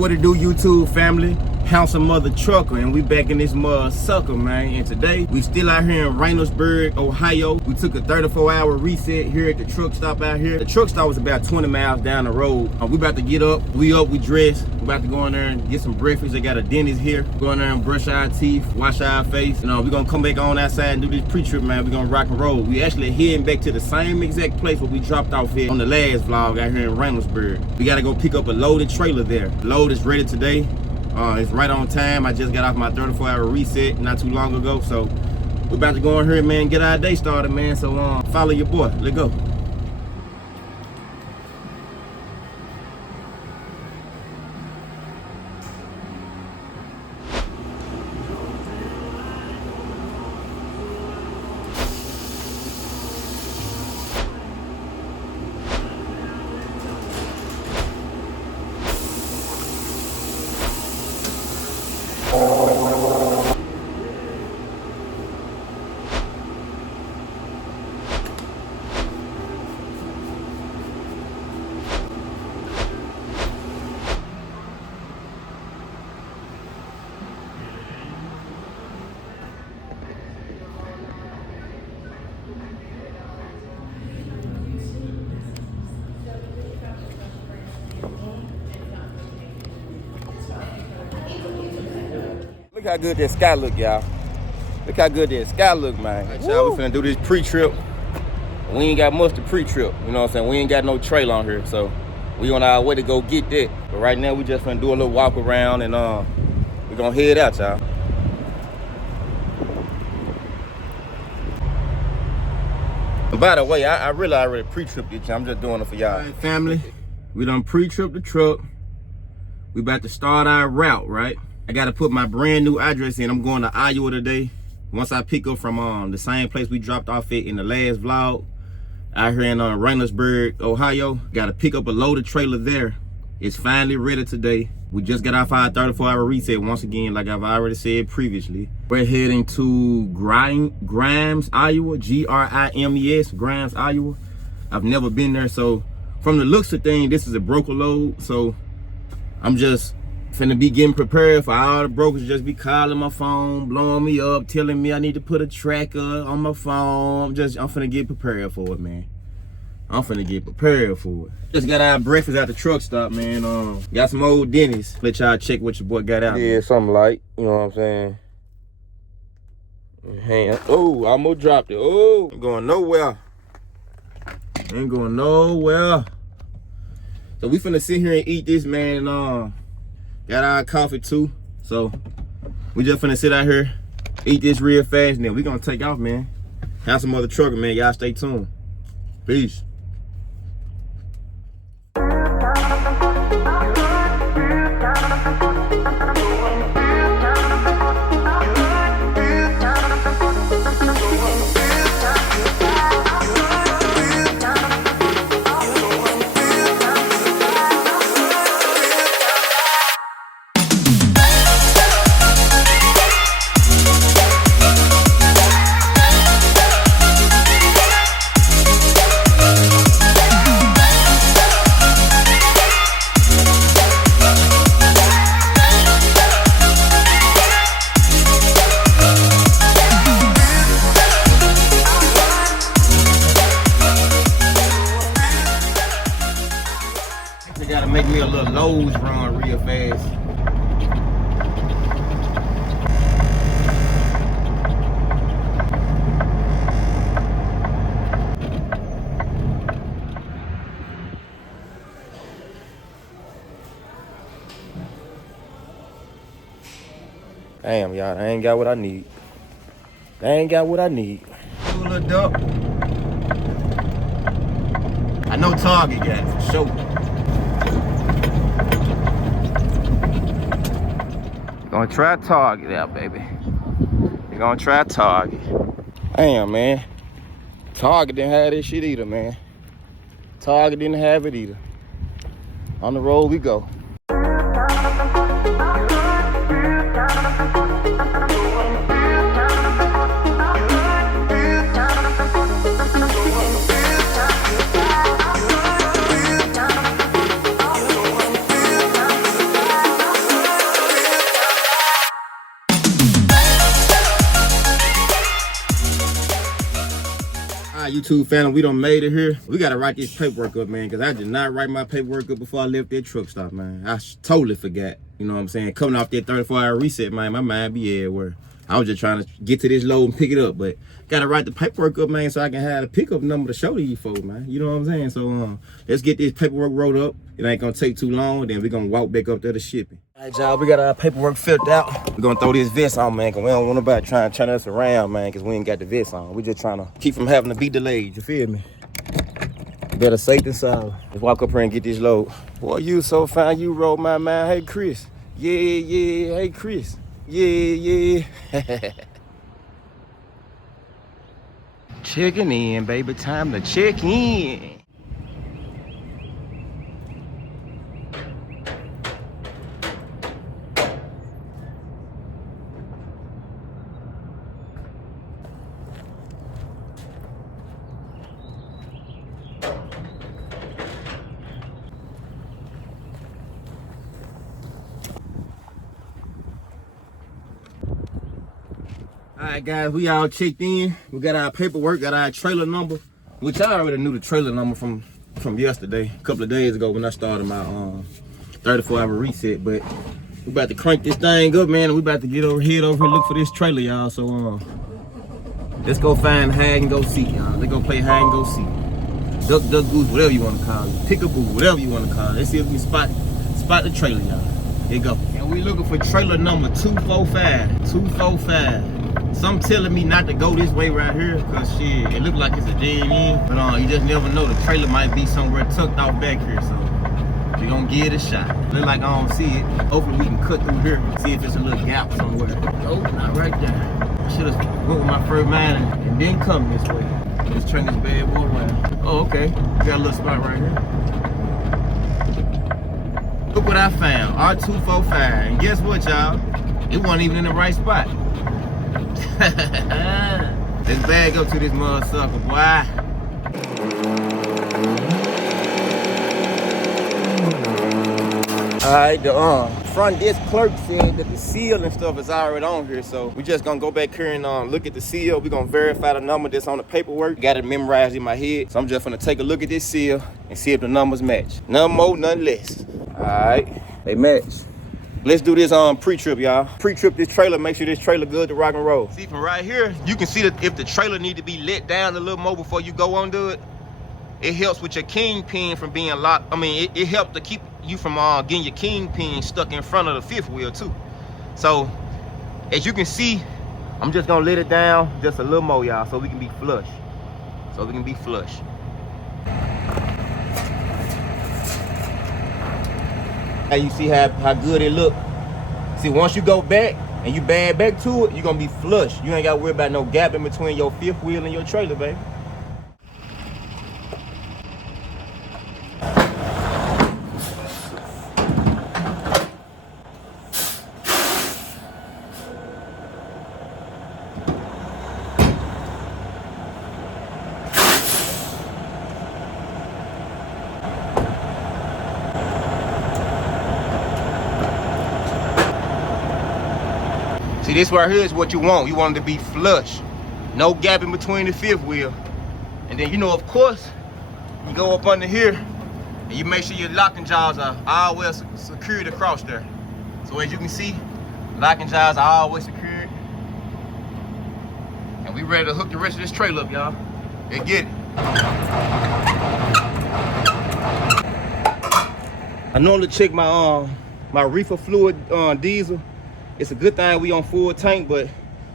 what it do, YouTube family? HandsomeMothaTRUCKA, and we back in this mud sucker, man. And today we still out here in REYNOLDSBURG, Ohio. We took a 34-hour reset here at the truck stop out here. The truck stop was about 20 miles down the road. We about to get up. We dressed. We about to go in there and get some breakfast. They got a dentist here. Go in there and brush our teeth, wash our face. We're gonna come back on outside and do this pre-trip, man. We're gonna rock and roll. We actually heading back to the same exact place where we dropped off here on the last vlog out here in REYNOLDSBURG. We gotta go pick up a loaded trailer there. The load is ready today. It's right on time. I just got off my 34-hour reset not too long ago, so we're about to go in here, man, get our day started, man. So follow your boy. Let's go. Look how good that sky look, y'all. Look how good that sky look, man. Right, y'all, we finna do this pre-trip. We ain't got much to pre-trip, you know what I'm saying? We ain't got no trailer on here, so we on our way to go get that. But right now, we just finna do a little walk around and we gonna head out, y'all. By the way, I really already pre-tripped it, y'all. I'm just doing it for y'all. All right, family, we done pre-tripped the truck. We about to start our route, right? I gotta put my brand new address in. I'm going to Iowa today. Once I pick up from the same place we dropped off it in the last vlog, out here in REYNOLDSBURG, Ohio. Gotta pick up a loaded trailer there. It's finally ready today. We just got off our 34-hour reset once again, like I've already said previously. We're heading to GRIMES, Iowa, G-R-I-M-E-S, GRIMES, Iowa. I've never been there, so from the looks of things, this is a broker load, so I'm just finna be getting prepared for all the brokers just be calling my phone, blowing me up, telling me I need to put a tracker on my phone. I'm finna get prepared for it, man. I'm finna get prepared for it. Just got our breakfast at the truck stop, man. Got some old Denny's. Let y'all check what your boy got out. Yeah, something light, you know what I'm saying? Oh, I almost dropped it. Oh, ain't going nowhere. Ain't going nowhere. So we finna sit here and eat this, man. Got our coffee too. So we just finna sit out here, eat this real fast, and then we gonna take off, man. HandsomeMothaTRUCKA, man. Y'all stay tuned. Peace. Gotta make me a little Lowe's run real fast. Damn, y'all, I ain't got what I need. I ain't got what I need. Do a little duck. I know Target got it for sure. Gonna try Target out, baby. We're gonna try Target. Damn, man. Target didn't have this shit either, man. Target didn't have it either. On the road we go. All right, YouTube family, we done made it here. We gotta write this paperwork up, man, because I did not write my paperwork up before I left that truck stop, man. I totally forgot. You know what I'm saying? Coming off that 34-hour reset, man, my mind be everywhere. I was just trying to get to this load and pick it up, but gotta write the paperwork up, man, so I can have a pickup number to show to you folks, man. You know what I'm saying? So let's get this paperwork wrote up. It ain't gonna take too long, then we're gonna walk back up there to shipping. All right, y'all, we got our paperwork filled out. We're gonna throw this vest on, man, because we don't want nobody trying to turn us around, man, because we ain't got the vest on. We just trying to keep from having to be delayed, you feel me? Better safe than sorry. Let's walk up here and get this load. Boy, you so fine, you roll my mind. Hey, Chris. Yeah, yeah, hey, Chris. Yeah, yeah. Checking in, baby. Time to check in. All right, guys, we all checked in. We got our paperwork, got our trailer number, which I already knew the trailer number from yesterday, a couple of days ago when I started my 34-hour reset. But we about to crank this thing up, man, and we about to head over here, look for this trailer, y'all. So let's go find hide and go seek, y'all. Let's go play hide and go seek. Duck, goose, whatever you want to call it. Pickaboo, whatever you want to call it. Let's see if we can spot the trailer, y'all. Here you go. And we looking for trailer number 245. 245. Some telling me not to go this way right here, because shit, it look like it's a dead end. But you just never know. The trailer might be somewhere tucked off back here, so we're gonna give it a shot. Look like I don't see it. Hopefully we can cut through here, see if it's a little gap somewhere. Nope, not right there. I should have went with my first mind and then come this way. Let's turn this bad boy around. Oh, okay. We got a little spot right here. Look what I found, R245. And guess what, y'all? It wasn't even in the right spot. Let's bag up to this motherfucker, boy. Alright, the front desk clerk said that the seal and stuff is already on here, so we just gonna go back here and look at the seal. We're gonna verify the number that's on the paperwork. Got it memorized in my head, so I'm just gonna take a look at this seal and see if the numbers match. None more, none less. Alright, they match. Let's do this pre-trip, y'all. Pre-trip this trailer, make sure this trailer good to rock and roll. See, from right here, you can see that if the trailer need to be let down a little more before you go undo it, it helps with your kingpin from being locked. I mean, it helps to keep you from getting your kingpin stuck in front of the fifth wheel too. So, as you can see, I'm just gonna let it down just a little more, y'all, so we can be flush. Now you see how good it look. See, once you go back and you bang back to it, you're gonna be flush. You ain't gotta worry about no gap in between your fifth wheel and your trailer, baby. See, this right here is what you want. You want it to be flush. No gap in between the fifth wheel. And then, you know, of course, you go up under here and you make sure your locking jaws are always secured across there. So as you can see, locking jaws are always secured. And we ready to hook the rest of this trailer up, y'all. Let's get it. I normally check my my reefer fluid diesel. It's a good thing we on full tank, but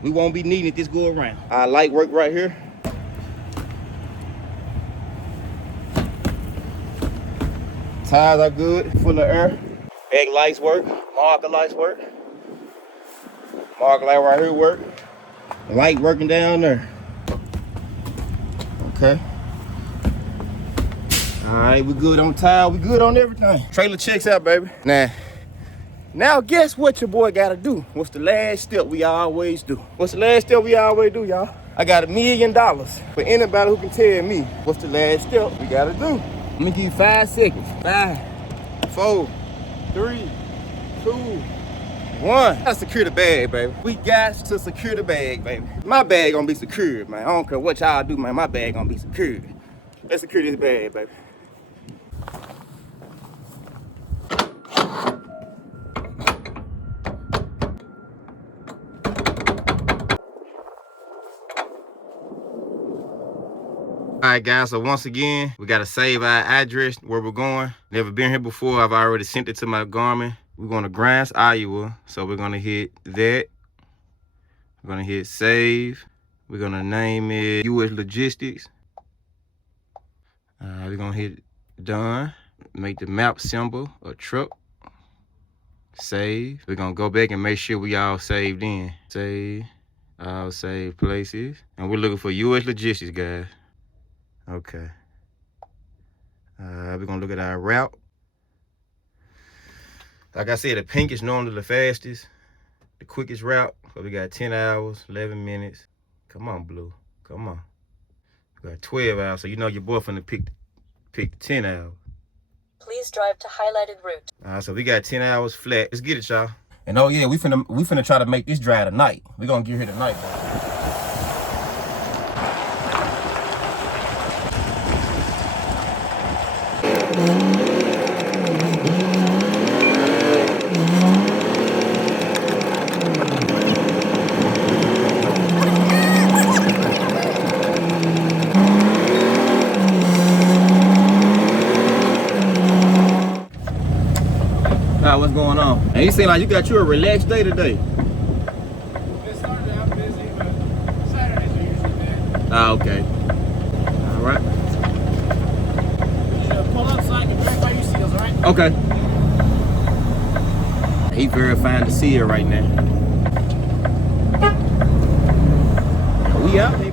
we won't be needing it this go around. Our light work right here. Tires are good, full of air. Back lights work, marker lights work. Marker light right here work. Light working down there. Okay. All right, we good on tire, we good on everything. Trailer checks out, baby. Now guess what your boy gotta do? What's the last step we always do? What's the last step we always do, y'all? I got $1 million for anybody who can tell me what's the last step we gotta do. Let me give you 5 seconds. 5, 4, 3, 2, One, gotta secure the bag, baby. We got to secure the bag, baby. My bag gonna be secured, man. I don't care what y'all do, man. My bag gonna be secured. Let's secure this bag, baby. All right, guys, so once again, we gotta save our address where we're going. Never been here before. I've already sent it to my Garmin. We're going to Grimes, Iowa. So we're gonna hit that. We're gonna hit save. We're gonna name it US Logistics. We're gonna hit done. Make the map symbol a truck. Save. We're gonna go back and make sure we all saved in. Save, all saved places. And we're looking for US Logistics, guys. Okay. We're gonna look at our route. Like I said, the pink is normally the fastest, the quickest route. So we got 10 hours, 11 minutes. Come on, Blue, come on. We got 12 hours, so you know your boy finna pick 10 hours. Please drive to highlighted route. So we got 10 hours flat. Let's get it, y'all. And oh yeah, we finna try to make this drive tonight. We gonna get here tonight, bro. What's going on? And you seem like you got you a relaxed day today. It started out busy, but Saturdays are usually bad. Okay. All right. You should pull up so I can verify your seals, all right? Okay. He verifying the seal right now. We out, baby.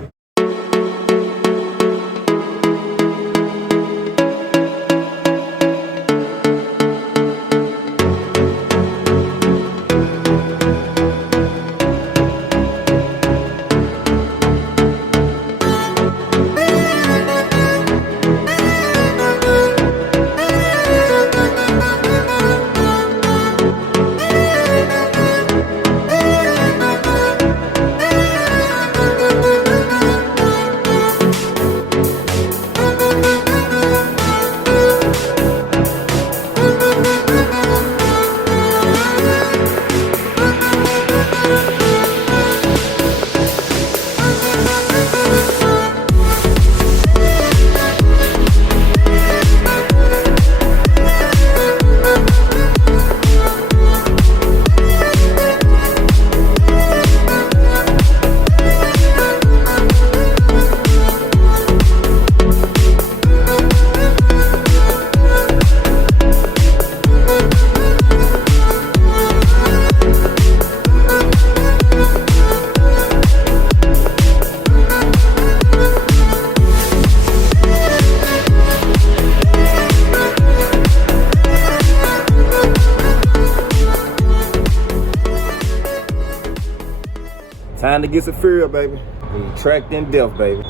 Time to get some fuel, baby. We tracked in death, baby.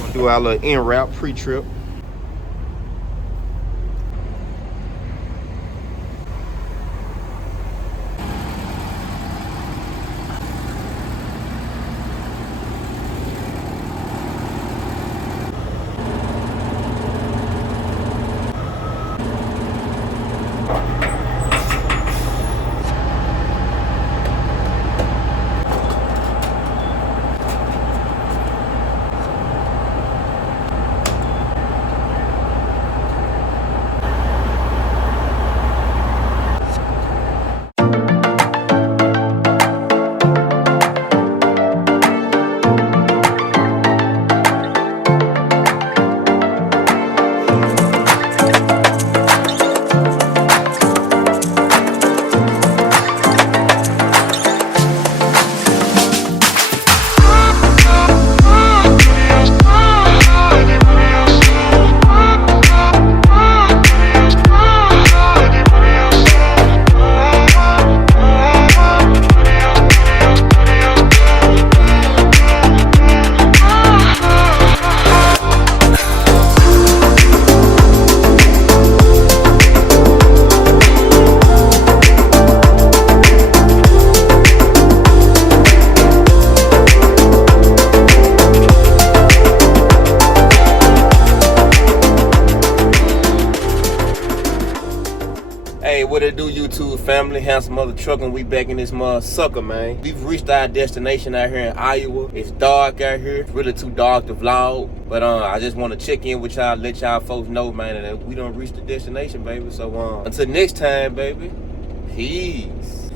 We'll do our little en route pre-trip. it do, YouTube family? Handsome Mother Truckin', we back in this mother sucker, man. We've reached our destination out here in Iowa. It's dark out here. It's really too dark to vlog. But I just want to check in with y'all, let y'all folks know, man, that we done reached the destination, baby. So until next time, baby. Peace.